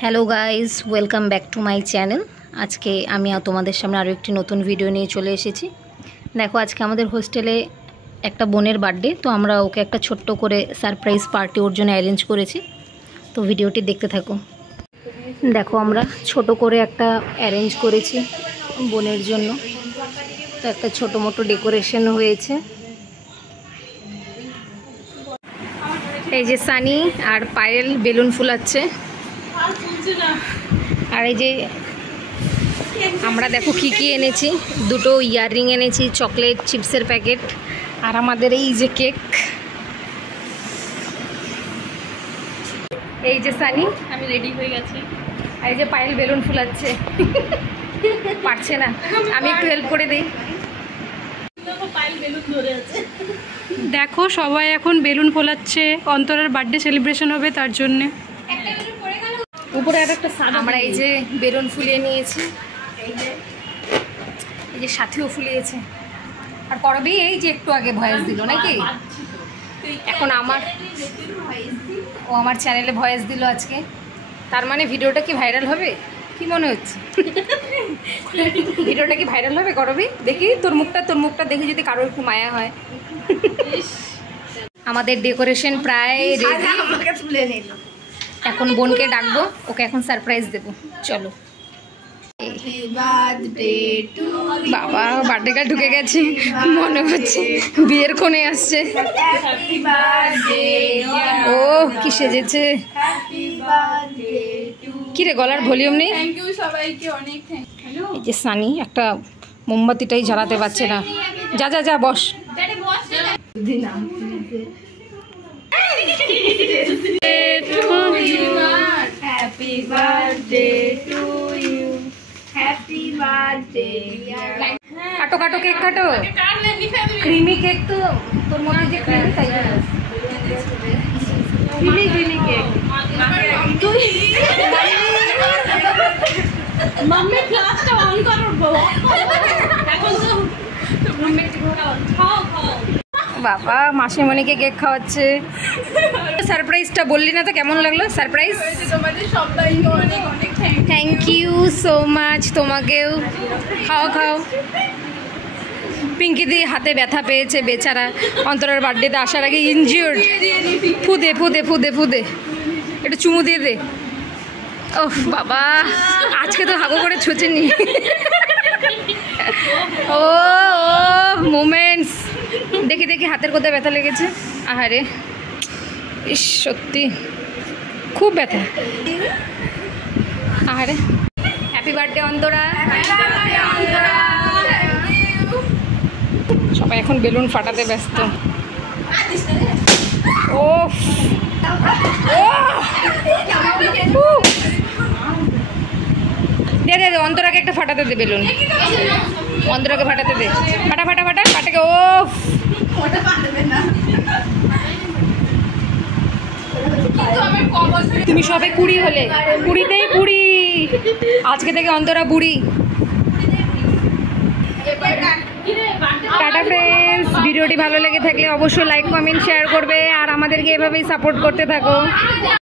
Hello guys, welcome back to my channel. আজকে আমি তোমাদের সামনে আরও একটি নতুন ভিডিও নিয়ে চলে এসেছি। দেখো, আজকে আমাদের হোস্টেলে একটা বোনের বার্থডে, তো আমরা ওকে একটা ছোট্ট করে সারপ্রাইজ পার্টি ওর জন্য অ্যারেঞ্জ করেছি। তো ভিডিওটি দেখতে থাকো। দেখো, আমরা ছোট করে একটা অ্যারেঞ্জ করেছি বোনের জন্য। তো একটা ছোটো মোটো ডেকোরেশন হয়েছে। এই যে সানি আর পায়েল বেলুন ফুলাচ্ছে, আর এই যে আমরা দেখো কি কি এনেছি। দুটো ইয়াররিং এনেছি, চকলেট চিপসের প্যাকেট, আর আমাদের এই যে কেক। এই যে সানি, আমি রেডি হয়ে গেছি। আর এই যে পায়েল বেলুন ফুলাচ্ছে, পারছে না, আমি একটু হেল্প করে দিই। দেখো, সবাই এখন বেলুন ফোলাচ্ছে, অন্তরের বার্থডে সেলিব্রেশন হবে তার জন্যে। উপরে আর একটা আমরা এই যে বেলুন ফুলিয়ে নিয়েছি, এই যে সাথীও ফুলিয়েছে, আর করবি এই যে একটু আগে ভয়েস দিল নাকি, এখন ও আমার চ্যানেলে ভয়েস দিল আজকে। তার মানে ভিডিওটা কি ভাইরাল হবে? কি মনে হচ্ছে ভিডিওটা কি ভাইরাল হবে? করবি দেখি তোর মুখটা দেখি, যদি কারোর একটু মায়া হয়। আমাদের ডেকোরেশন প্রায় রেডি। এখন বোনকে ডাকবো, ওকে এখন সারপ্রাইজ দেবো। চলো। বাবা, বার্থডে কার্ড ঢুকে গেছে, মনে হচ্ছে বিয়ের কোণে আসছে। ও কি সেজেছে! কি রে, গলার ভলিউম নেই? এই যে সানি একটা মোমবাতিটাই জ্বালাতে পারছে না। যা যা যা, বস। Happy birthday to you. Happy birthday. কাটো কাটো, কেক কাটো। ক্রিমি কেক তো তোর মনে যে ক্রিমি, তাই ক্রিমি কেক। মাম্মি ক্লাসটা অন করবো এখন তো খাও। বাবা মাসিমণিকে কেক খাওয়াচ্ছে। সারপ্রাইজটা বললি না তো, কেমন লাগলো সারপ্রাইজ? তোমাদের সবাইকে অনেক অনেক থ্যাংক ইউ সো মাচ। তোমাকেও। খাও খাও। পিঙ্কি দি হাতে ব্যথা পেয়েছে বেচারা, অন্তরের বার্থডেতে আসার আগে ইনজিওর্ড। ফুদে ফুদে ফুদে ফুদে, একটু চুমু দিয়ে দে। ওহ বাবা, আজকে তো হাগো করে ছোচেনি। ও মোমেন্টস দেখি দেখি, হাতের কোথায় ব্যথা লেগেছে। আহারে, ইস সত্যি খুব ব্যথা। আহারে, হ্যাপি বার্থডে অন্তরা। সবাই এখন বেলুন ফাটাতে ব্যস্ত। ও দে দে, অন্তরাকে একটা ফাটাতে দে বেলুন। অন্তরাকে ফাটাতে দে, ফাটা ফাটা ফাটা ফাটাকে। ও তুমি সবে 20 হলে, 20তেই বুড়ি। আজকে থেকে অন্তরা বুড়ি। টাটা ফ্রেন্ডস, ভিডিওটি ভালো লেগে থাকলে অবশ্যই লাইক কমেন্ট শেয়ার করবে, আর আমাদেরকে এভাবেই সাপোর্ট করতে থাকো।